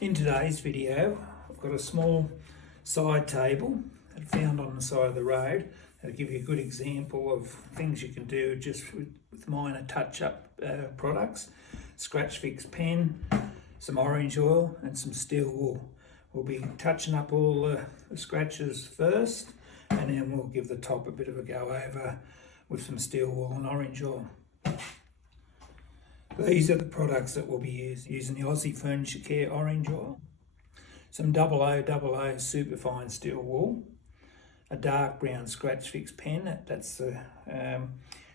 In today's video, I've got a small side table that I found on the side of the road that'll give you a good example of things you can do just with minor touch-up products. Scratch fix pen, some orange oil and some steel wool. We'll be touching up all the scratches first, and then we'll give the top a bit of a go over with some steel wool and orange oil. These are the products that we'll be using the Aussie Furniture Care orange oil, some 0000 Superfine Steel Wool, a dark brown scratch fix pen, that's the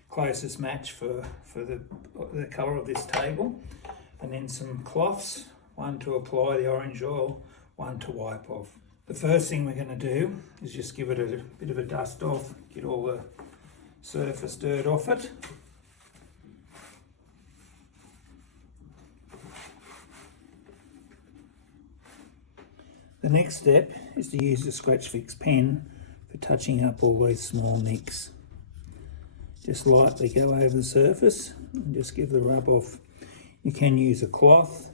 closest match for the colour of this table, and then some cloths, one to apply the orange oil, one to wipe off. The first thing we're going to do is just give it a bit of a dust off, get all the surface dirt off it. The next step is to use the scratch fix pen for touching up all those small nicks. Just lightly go over the surface and just give the rub off. You can use a cloth.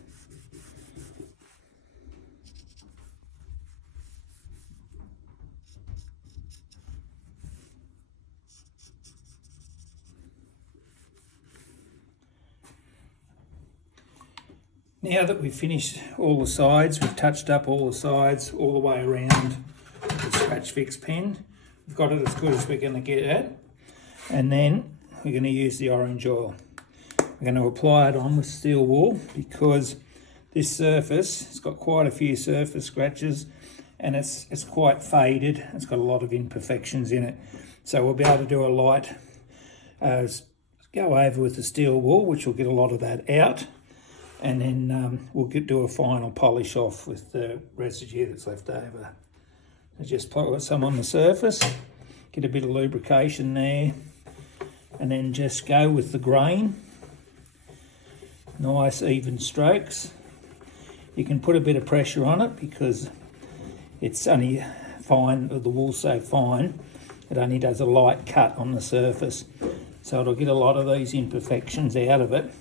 Now that we've finished all the sides, we've touched up all the sides all the way around with the scratch fix pen. We've got it as good as we're going to get it. And then we're going to use the orange oil. We're going to apply it on with steel wool because this surface, it's got quite a few surface scratches and it's quite faded. It's got a lot of imperfections in it. So we'll be able to do a light go over with the steel wool, which will get a lot of that out. And then we'll do a final polish off with the residue that's left over. So just put some on the surface, get a bit of lubrication there, and then just go with the grain. Nice even strokes. You can put a bit of pressure on it because it's only fine, the wool's so fine, it only does a light cut on the surface. So it'll get a lot of these imperfections out of it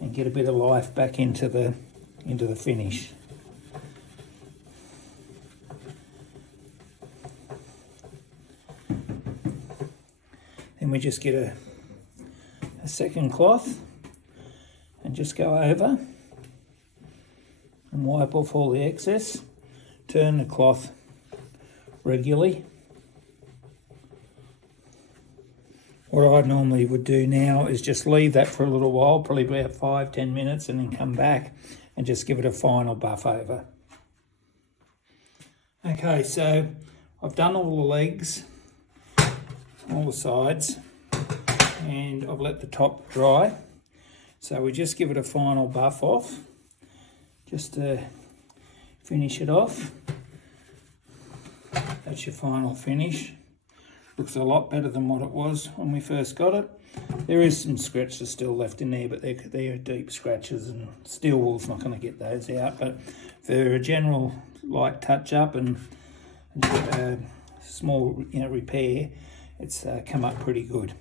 and get a bit of life back into the finish. Then we just get a second cloth and just go over and wipe off all the excess. Turn the cloth regularly. What I normally would do now is just leave that for a little while, probably about 5-10 minutes, and then come back and just give it a final buff over. Okay, so I've done all the legs, all the sides, and I've let the top dry. So we just give it a final buff off, just to finish it off. That's your final finish. Looks a lot better than what it was when we first got it. There is some scratches still left in there, but they're deep scratches and steel wool's not going to get those out. But for a general light touch up and small repair, it's come up pretty good.